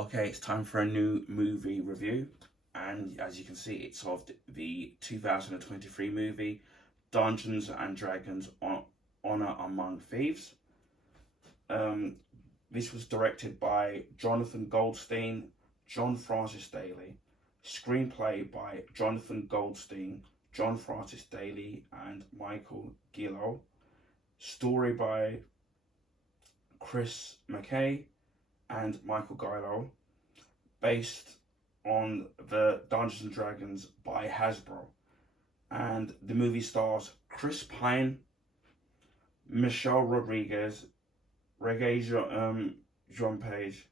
Okay, it's time for a new movie review, and as you can see, it's of the 2023 movie Dungeons and Dragons: Honor Among Thieves. Um, this was directed by Jonathan Goldstein, John Francis Daly, screenplay by Jonathan Goldstein, John Francis Daly, and Michael Gillo, story by Chris McKay and Michael Gillo, based on the Dungeons and Dragons by Hasbro. And the movie stars Chris Pine, Michelle Rodriguez, Regé Jean Page,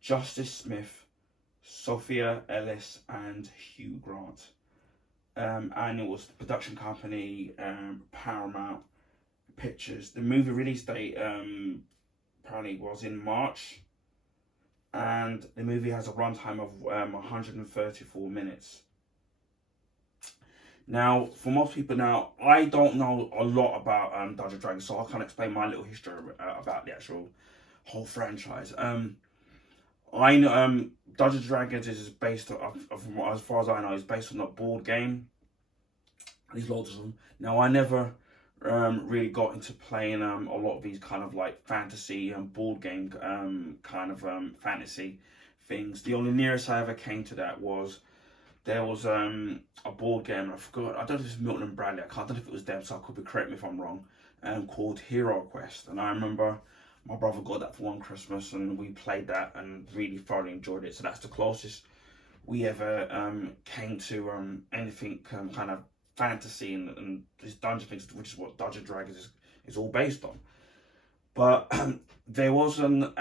Justice Smith, Sophia Ellis, and Hugh Grant. And it was the production company Paramount Pictures. The movie release date apparently was in March, and the movie has a runtime of 134 minutes. Now, for most people, I don't know a lot about Dungeons and Dragons, so I can't explain my little history about the actual whole franchise. I know Dungeons and Dragons is based on, as far as I know, is based on a board game. There's loads of them. Now, I never really got into playing a lot of these kind of like fantasy board game fantasy things. The only nearest I ever came to that was there was a board game, I forgot, I don't know if it's Milton and Bradley, I don't know if it was them, so I could be correct me if I'm wrong, called Hero Quest. And I remember my brother got that for one Christmas, and we played that and really thoroughly enjoyed it. So that's the closest we ever came to anything kind of fantasy and this dungeon things, which is what Dungeons and Dragons is all based on. But there was an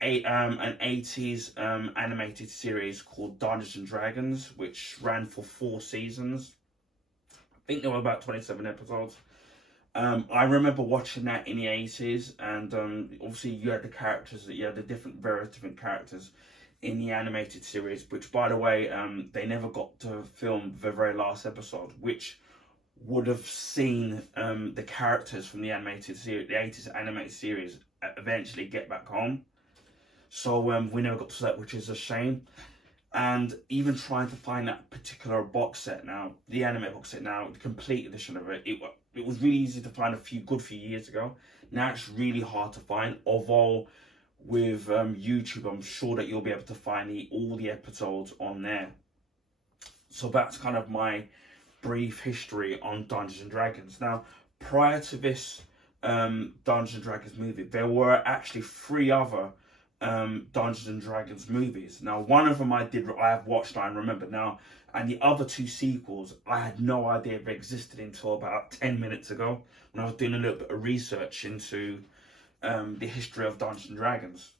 80s animated series called Dungeons and Dragons, which ran for 4 seasons. I think there were about 27 episodes. I remember watching that in the 80s, and obviously you had the characters, you had the various different characters in the animated series, which, by the way, they never got to film the very last episode, which would have seen the characters from the animated series, the 80s animated series, eventually get back home. So we never got to that, which is a shame. And even trying to find that particular box set now, the anime box set now, the complete edition of it, it was really easy to find a few years ago. Now it's really hard to find, although with YouTube, I'm sure that you'll be able to find all the episodes on there. So that's kind of my brief history on Dungeons and Dragons. Now, prior to this Dungeons and Dragons movie, there were actually 3 other Dungeons and Dragons movies. Now, one of them I have watched, I remember now, and the other 2 sequels I had no idea they existed until about 10 minutes ago, when I was doing a little bit of research into the history of Dungeons and Dragons.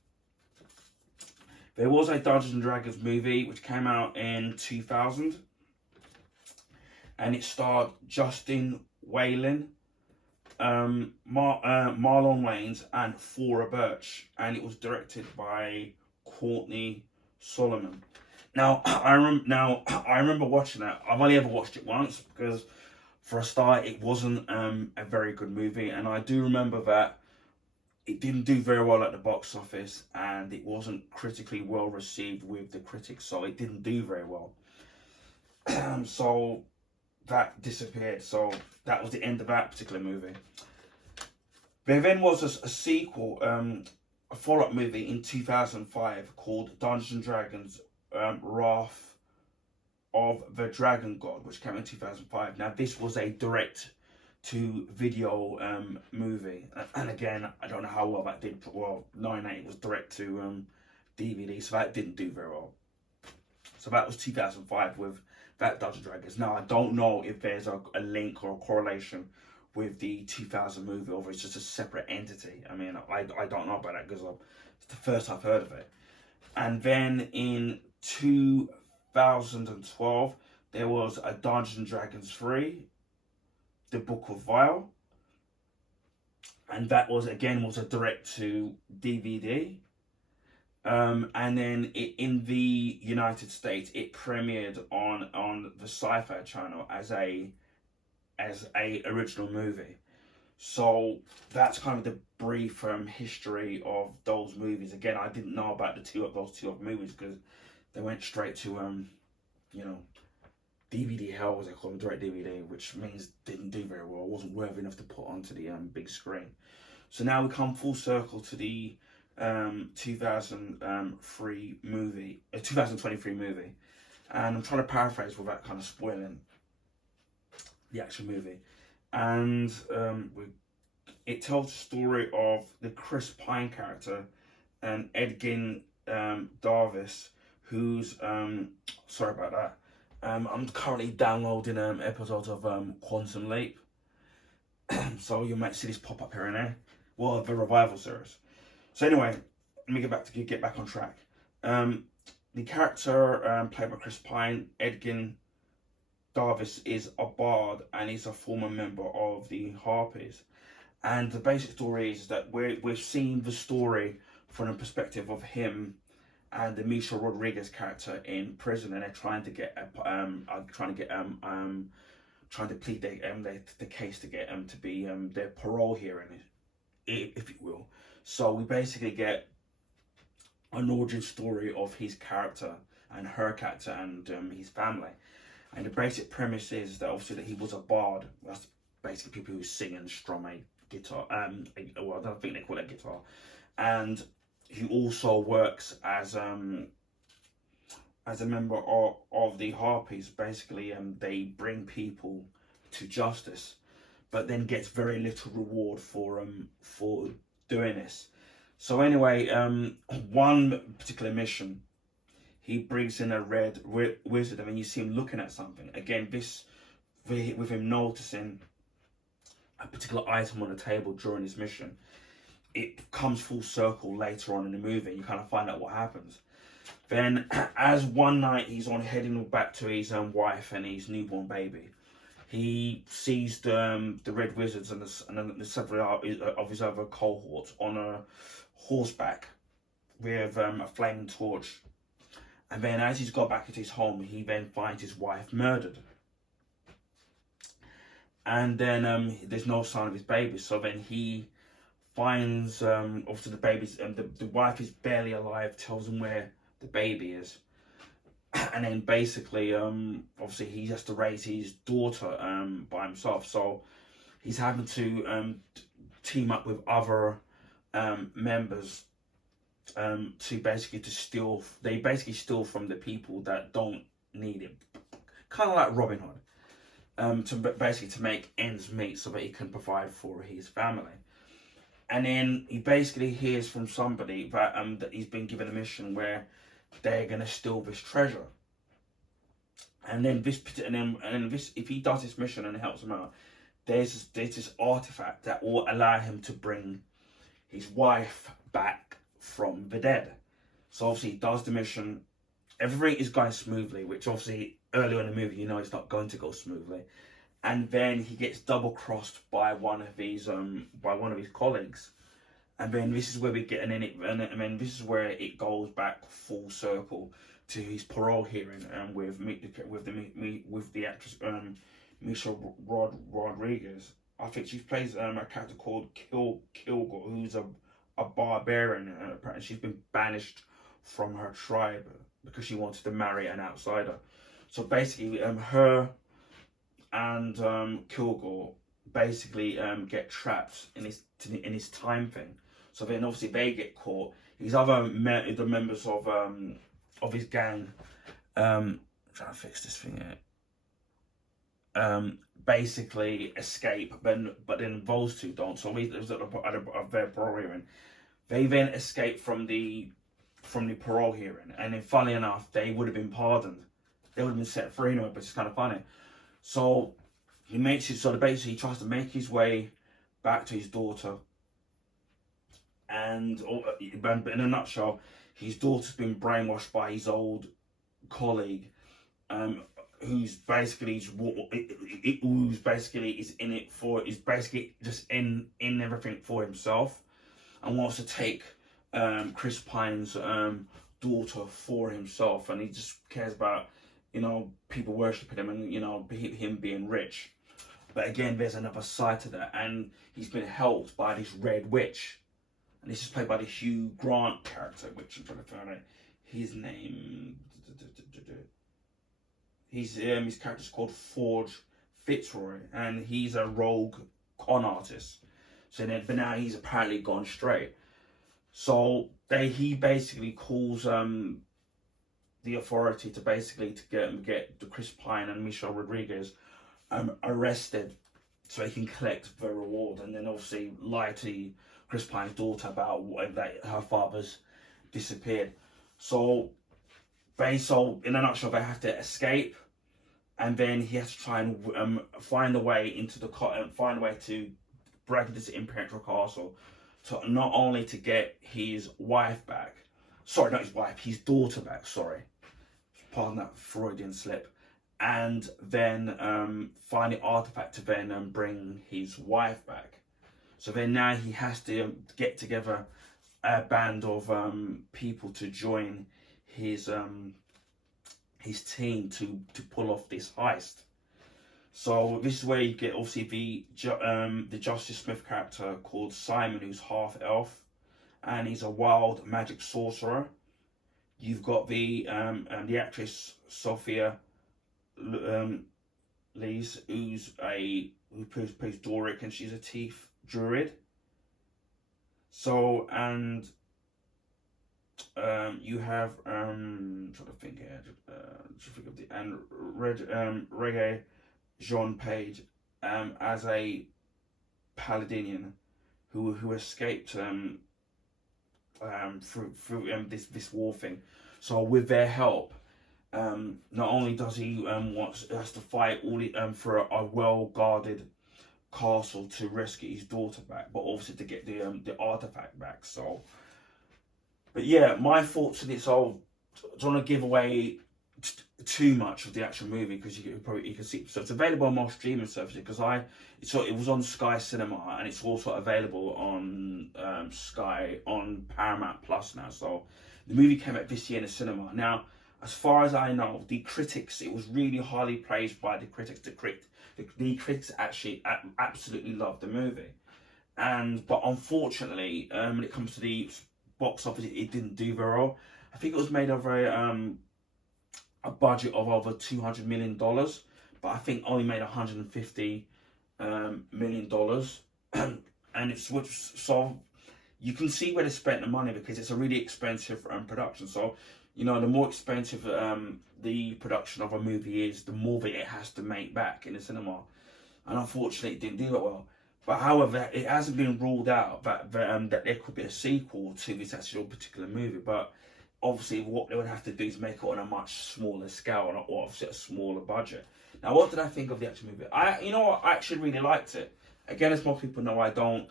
There was a Dungeons and Dragons movie which came out in 2000, and it starred Justin Whalin, Marlon Wayans, and Thora Birch, and it was directed by Courtney Solomon. Now, I remember watching that. I've only ever watched it once because, for a start, it wasn't a very good movie, and I do remember that it didn't do very well at the box office, and it wasn't critically well received with the critics, so it didn't do very well. So that disappeared. So that was the end of that particular movie. There then was a sequel, a follow-up movie in 2005 called Dungeons and Dragons: Wrath of the Dragon God, which came in 2005. Now, this was a direct-to-video movie, and again, I don't know how well that did. Well, knowing that it was direct-to DVD, so that didn't do very well. So that was 2005 with that Dungeons and Dragons. Now, I don't know if there's a link or a correlation with the 2000 movie, or if it's just a separate entity. I mean, I don't know about that because it's the first I've heard of it. And then in 2012, there was a Dungeons and Dragons 3, The Book of Vile, and that was a direct to DVD. And then in the United States, it premiered on the Sci-Fi Channel as a original movie. So that's kind of the brief history of those movies. Again, I didn't know about those two other movies because they went straight to you know, DVD hell, as they call them, direct DVD, which means didn't do very well. It wasn't worthy enough to put onto the big screen. So now we come full circle to the 2023 movie, and I'm trying to paraphrase without kind of spoiling the actual movie. And it tells the story of the Chris Pine character and Edgin Darvis, who's sorry about that. I'm currently downloading episodes of Quantum Leap, so you might see this pop up here and there. Well, the revival series. So anyway, let me get back on track. The character played by Chris Pine, Edgin Darvis, is a bard and he's a former member of the Harpies. And the basic story is that we've seen the story from the perspective of him and the Michelle Rodriguez character in prison, and they're trying to plead the case to get to be their parole hearing, if you will. So we basically get an origin story of his character and her character and his family. And the basic premise is that obviously that he was a bard. That's basically people who sing and strum a guitar. Well, I don't think they call it guitar. And he also works as a member of the Harpies. Basically, they bring people to justice, but then gets very little reward for doing this. So anyway, one particular mission, he brings in a red wizard, and then you see him looking at something. Again, this with him noticing a particular item on the table during his mission. It comes full circle later on in the movie. You kind of find out what happens. Then, as one night he's heading back to his wife and his newborn baby, he sees the red wizards and the several of his other cohorts on a horseback with a flaming torch. And then, as he's got back at his home, he then finds his wife murdered. And then there's no sign of his baby. So then he finds obviously the baby's the wife is barely alive, tells him where the baby is, and then basically obviously he has to raise his daughter by himself. So he's having to team up with other members to basically steal. They basically steal from the people that don't need it, kind of like Robin Hood, to make ends meet so that he can provide for his family. And then he basically hears from somebody that that he's been given a mission where they're gonna steal this treasure. And then if he does this mission and it helps him out, there's this artifact that will allow him to bring his wife back from the dead. So obviously he does the mission. Everything is going smoothly, which obviously earlier in the movie you know it's not going to go smoothly. And then he gets double crossed by one of his colleagues, and then this is where we get and this is where it goes back full circle to his parole hearing with the actress Michelle Rodriguez. I think she plays a character called Kilgore, who's a barbarian, and apparently she's been banished from her tribe because she wanted to marry an outsider. So basically, her and Kilgore basically get trapped in his time thing. So then obviously they get caught. His other the members of his gang, I'm trying to fix this thing here. Basically escape, but then those two don't. So we was at their parole hearing. They then escape from the parole hearing, and then funnily enough, they would have been pardoned. They would have been set free anyway, but it's kind of funny. So he basically he tries to make his way back to his daughter, and but in a nutshell, his daughter's been brainwashed by his old colleague, who's basically is basically just in everything for himself, and wants to take Chris Pine's daughter for himself, and he just cares about people worshiping him and him being rich. but again, there's another side to that, and he's been helped by this Red Witch, and this is played by the Hugh Grant character, which I'm trying to find out his name. His character's called Forge Fitzroy, and he's a rogue con artist. So then, but now he's apparently gone straight. So he basically calls the authority to get the Chris Pine and Michelle Rodriguez arrested, so he can collect the reward, and then obviously lie to Chris Pine's daughter about that her father's disappeared. So in a nutshell, they have to escape, and then he has to try and find a way to break into Imperial Castle, to not only to get his wife back, sorry, not his wife, his daughter back, sorry, pardon that Freudian slip, and then find the artifact to then bring his wife back. So then now he has to get together a band of people to join his team to pull off this heist. So this is where you get obviously the Justice Smith character called Simon, who's half elf, and he's a wild magic sorcerer. You've got the actress Sophia Lees, who plays Doric, and she's a thief druid. So, and you have trying to think here, Reggae Jean Page as a Paladinian who escaped through this war thing. So with their help, not only does he has to fight for a well guarded castle to rescue his daughter back, but also to get the artifact back. So, but yeah, my thoughts on this. I don't want to give away too much of the actual movie, because you can see. So it's available on most streaming services, because it was on Sky Cinema, and it's also available on Sky on Paramount Plus now. So the movie came out this year in the cinema. Now, as far as I know, the critics, it was really highly praised by the critics. The critics actually absolutely loved the movie, but unfortunately, when it comes to the box office, it didn't do very well. I think it was made over a budget of over $200 million, but I think only made $150 million, and so you can see where they spent the money, because it's a really expensive production. So, you know, the more expensive the production of a movie is, the more that it has to make back in the cinema, and unfortunately, it didn't do that well. But however, it hasn't been ruled out that there could be a sequel to this actual particular movie. But obviously, what they would have to do is make it on a much smaller scale, and obviously a smaller budget. Now, what did I think of the actual movie? I actually really liked it. Again, as most people know, I don't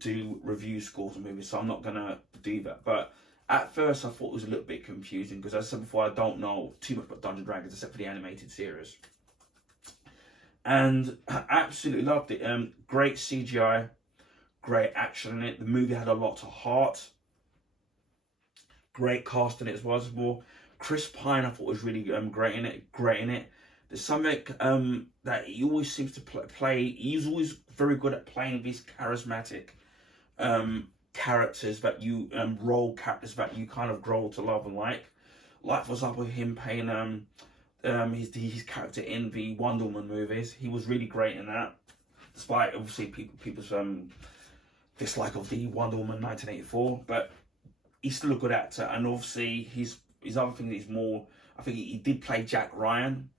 do review scores of movies, so I'm not gonna do that. But at first, I thought it was a little bit confusing, because as I said before, I don't know too much about Dungeons and Dragons except for the animated series. And I absolutely loved it. Great CGI, great action in it. The movie had a lot of heart. Great cast in it as well. Chris Pine, I thought, was really great in it. There's something that he always seems to play. He's always very good at playing these charismatic characters that you role characters that you kind of grow to love and like. Like, for example, him playing his character in the Wonder Woman movies. He was really great in that, despite obviously people's dislike of the Wonder Woman 1984. But he's still a good actor, and obviously his other thing is more. I think he did play Jack Ryan,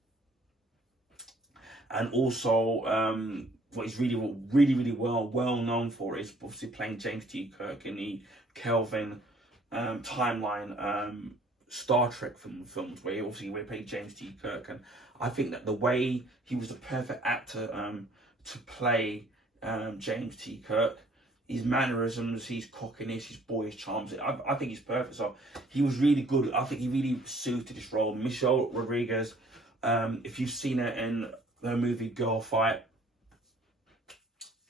and also what he's really well known for is obviously playing James T. Kirk in the Kelvin timeline Star Trek films, where he played James T. Kirk, and I think that the way he was the perfect actor to play James T. Kirk. His mannerisms, his cockiness, his boyish charms, I think he's perfect. So he was really good. I think he really suited this role. Michelle Rodriguez, if you've seen her in the movie Girl Fight,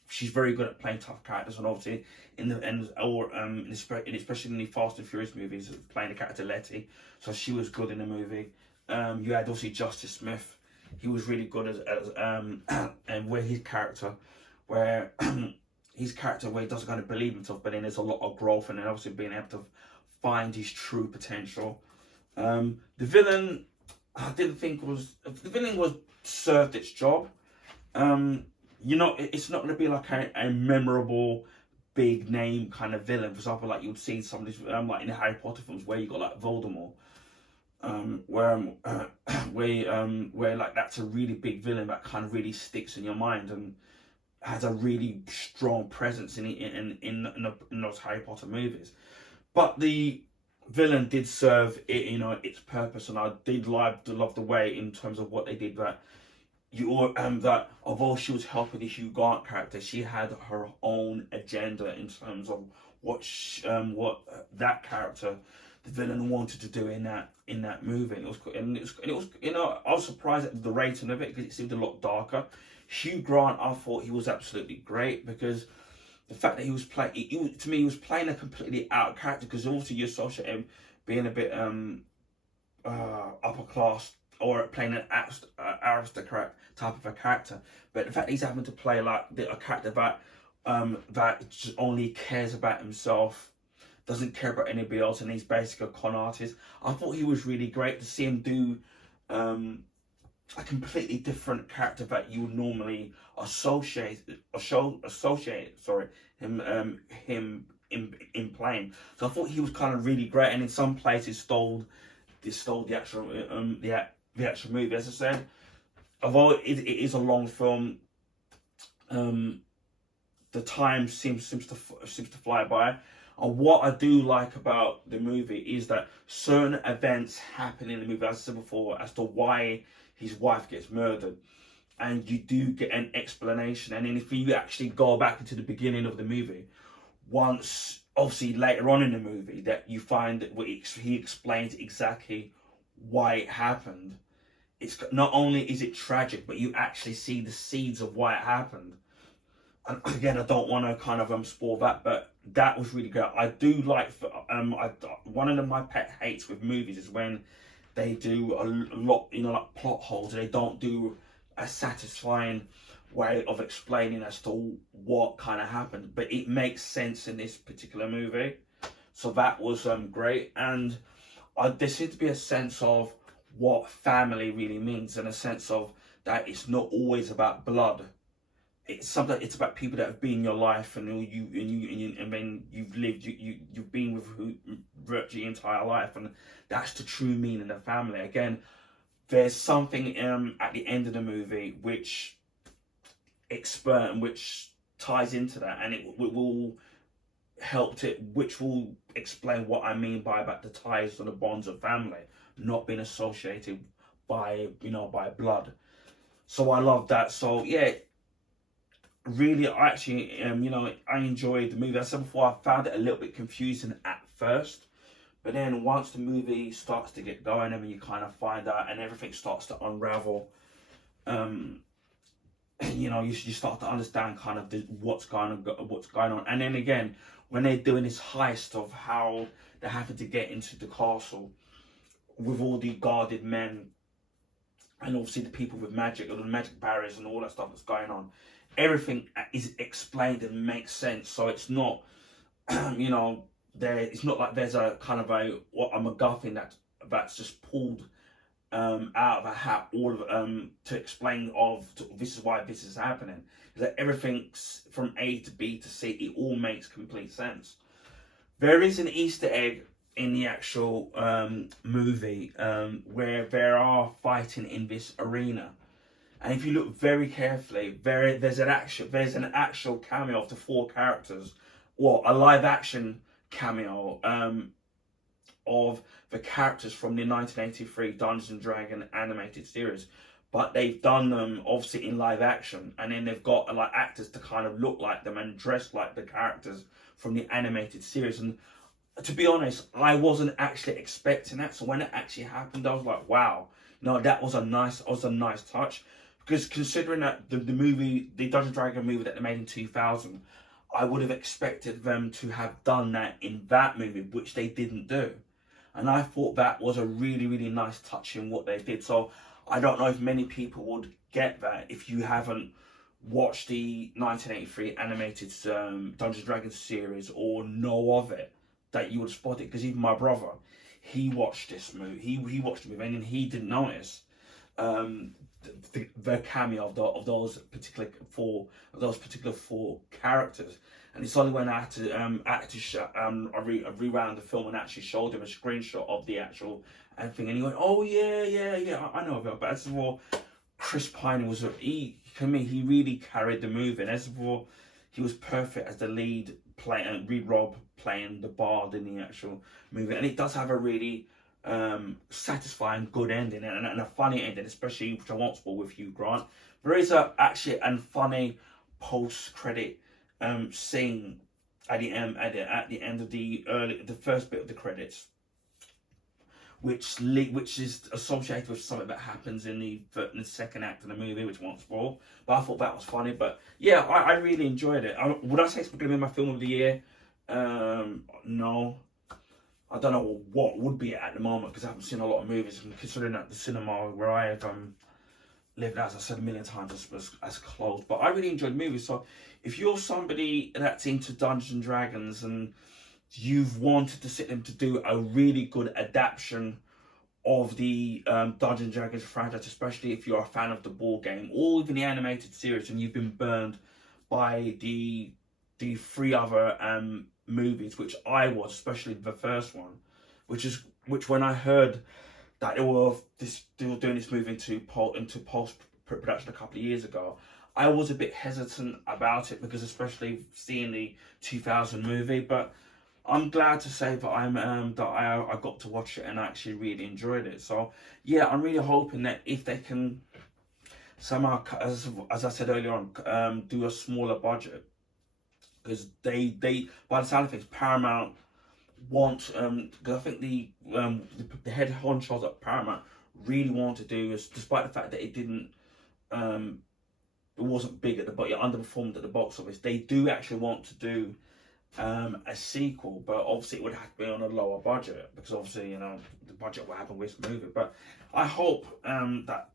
she's very good at playing tough characters, and obviously especially in the Fast and Furious movies, playing the character Letty. So she was good in the movie. You had obviously Justice Smith he was really good and where his character, where his character where he doesn't kind of believe himself, but then there's a lot of growth and then obviously being able to find his true potential. The villain, I didn't think was the villain was served its job. It's not going to be like a memorable big name kind of villain. For example, like you'd see some of these like in the Harry Potter films where you got like Voldemort, where like that's a really big villain that kind of really sticks in your mind and has a really strong presence in those Harry Potter movies. But the villain did serve it, its purpose, and I did love the way in terms of what they did that that although she was helping the Hugh Grant character, she had her own agenda in terms of what that character, the villain, wanted to do in that movie. And it was I was surprised at the rating of it because it seemed a lot darker. Hugh Grant, I thought he was absolutely great because the fact that he was playing a completely out character, because obviously you associate him being a bit upper class or playing an aristocrat type of a character, but the fact that he's having to play like a character that just only cares about himself, doesn't care about anybody else, and he's basically a con artist. I thought he was really great to see him do a completely different character that you would normally associate him in playing. So I thought he was kind of really great, and in some places stole the actual the actual movie. As I said, although it is a long film, the time seems to fly by. And what I do like about the movie is that certain events happen in the movie, as I said before, as to why his wife gets murdered, and you do get an explanation. And then if you actually go back into the beginning of the movie, once obviously later on in the movie, that you find that he explains exactly why it happened. It's not only is it tragic, but you actually see the seeds of why it happened. And again, I don't want to kind of spoil that, but that was really good. I do like one of my pet hates with movies is when they do a lot, like plot holes. They don't do a satisfying way of explaining as to what kind of happened, but it makes sense in this particular movie. So that was great, and there seems to be a sense of what family really means, and a sense of that it's not always about blood. It's about people that have been in your life, and then you've lived, you've been with virtually your entire life, and that's the true meaning of family. Again, there's something at the end of the movie which ties into that, and it will which will explain what I mean by about the ties and the bonds of family not being associated by blood. So I love that. So yeah, really, I enjoyed the movie. As I said before, I found it a little bit confusing at first, but then once the movie starts to get going, and you kind of find out, and everything starts to unravel, you start to understand kind of what's going on. And then again, when they're doing this heist of how they're having to get into the castle with all the guarded men, and obviously the people with magic, or the magic barriers and all that stuff that's going on, everything is explained and makes sense. So it's not, it's not like there's a kind of a MacGuffin that's just pulled out of a hat, all of to explain this is why this is happening. That everything's from A to B to C. It all makes complete sense. There is an Easter egg in the actual movie where there are fighting in this arena. And if you look very carefully, there's an actual cameo of the 4 characters, or a live action cameo of the characters from the 1983 Dungeons and Dragons animated series. But they've done them obviously in live action, and then they've got like actors to kind of look like them and dress like the characters from the animated series. And to be honest, I wasn't actually expecting that. So when it actually happened, I was like, wow, that was a nice touch. Because considering that the Dungeons and Dragons movie that they made in 2000, I would have expected them to have done that in that movie, which they didn't do. And I thought that was a really, really nice touch in what they did. So I don't know if many people would get that if you haven't watched the 1983 animated Dungeons and Dragons series or know of it, that you would spot it. Because even my brother, he watched this movie. He watched the movie and he didn't notice the cameo of those particular four characters. And it's only when I had to I rewound the film and actually showed him a screenshot of the actual thing, and he went, "Oh yeah, I know about." But as for Chris Pine was for me, he really carried the movie. And as for, he was perfect as the lead play, and Reed Robb playing the bard in the actual movie. And it does have a really satisfying, good ending and a funny ending, especially, which I won't spoil with Hugh Grant. There is actually a funny post-credit scene at the end of the first bit of the credits, which is associated with something that happens in the second act of the movie, which I won't spoil. But I thought that was funny. But yeah, I really enjoyed it. Would I say it's going to be my film of the year? No. I don't know what would be at the moment, because I haven't seen a lot of movies, and considering that the cinema where I have lived, as I said a million times, as closed. But I really enjoyed movies. So if you're somebody that's into Dungeons and Dragons and you've wanted to sit them to do a really good adaptation of the Dungeons and Dragons franchise, especially if you're a fan of the board game or even the animated series, and you've been burned by the three other movies, which I was, especially the first one, which when I heard that they were doing this movie into post production a couple of years ago, I was a bit hesitant about it, because especially seeing the 2000 movie. But I'm glad to say that I got to watch it and I actually really enjoyed it. So yeah, I'm really hoping that if they can somehow, as I said earlier on, do a smaller budget, because they by the sound of things, Paramount want, because I think the head honchos at Paramount really want to do is, despite the fact that it didn't it wasn't big at it underperformed at the box office, they do actually want to do a sequel, but obviously it would have to be on a lower budget, because obviously, you know, the budget will happen with this movie. But I hope that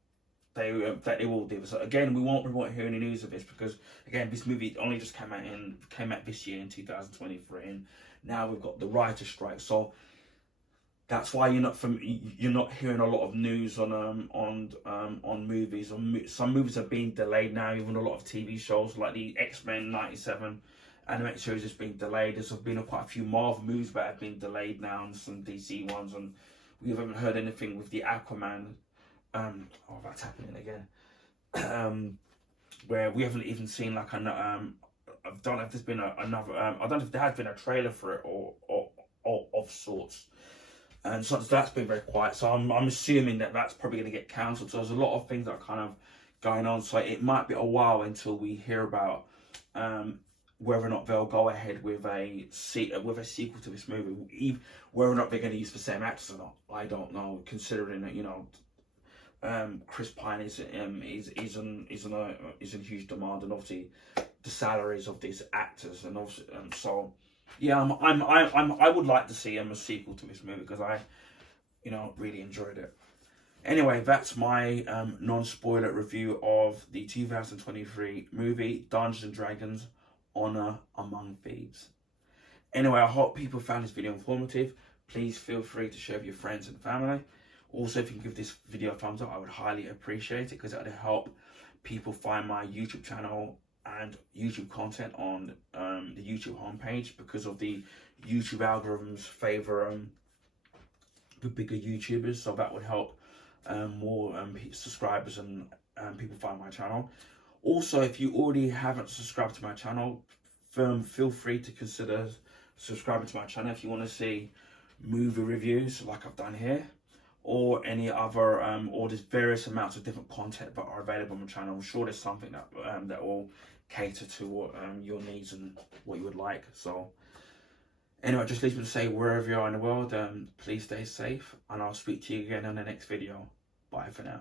they will do this. So again, we won't hear any news of this, because again, this movie only just came out this year in 2023, and now we've got the writer's strike. So that's why you're not hearing a lot of news on movies. Some movies are being delayed now. Even a lot of TV shows like the X-Men '97 animated series has been delayed. There's been quite a few Marvel movies that have been delayed now, and some DC ones, and we haven't heard anything with the Aquaman. Oh, that's happening again. Where we haven't even seen like I don't know if there's been another. I don't know if there has been a trailer for it or of sorts. And so that's been very quiet. So I'm assuming that that's probably going to get cancelled. So there's a lot of things that are kind of going on. So it might be a while until we hear about whether or not they'll go ahead with a sequel to this movie. Whether or not they're going to use the same actors or not, I don't know. Considering that, you know, Chris Pine is in huge demand, and obviously the salaries of these actors, and obviously so. Yeah, I would like to see a sequel to this movie, because I, you know, really enjoyed it. Anyway, that's my non-spoiler review of the 2023 movie Dungeons and Dragons: Honor Among Thieves. Anyway, I hope people found this video informative. Please feel free to share with your friends and family. Also, if you can give this video a thumbs up, I would highly appreciate it, because it would help people find my YouTube channel and YouTube content on the YouTube homepage, because of the YouTube algorithms favour the bigger YouTubers. So that would help more subscribers and people find my channel. Also, if you already haven't subscribed to my channel, feel free to consider subscribing to my channel if you want to see movie reviews like I've done here, or any other or there's various amounts of different content that are available on my channel. I'm sure there's something that will cater to what your needs and what you would like. So anyway, just leaves me to say, wherever you are in the world, please stay safe, and I'll speak to you again on the next video. Bye for now.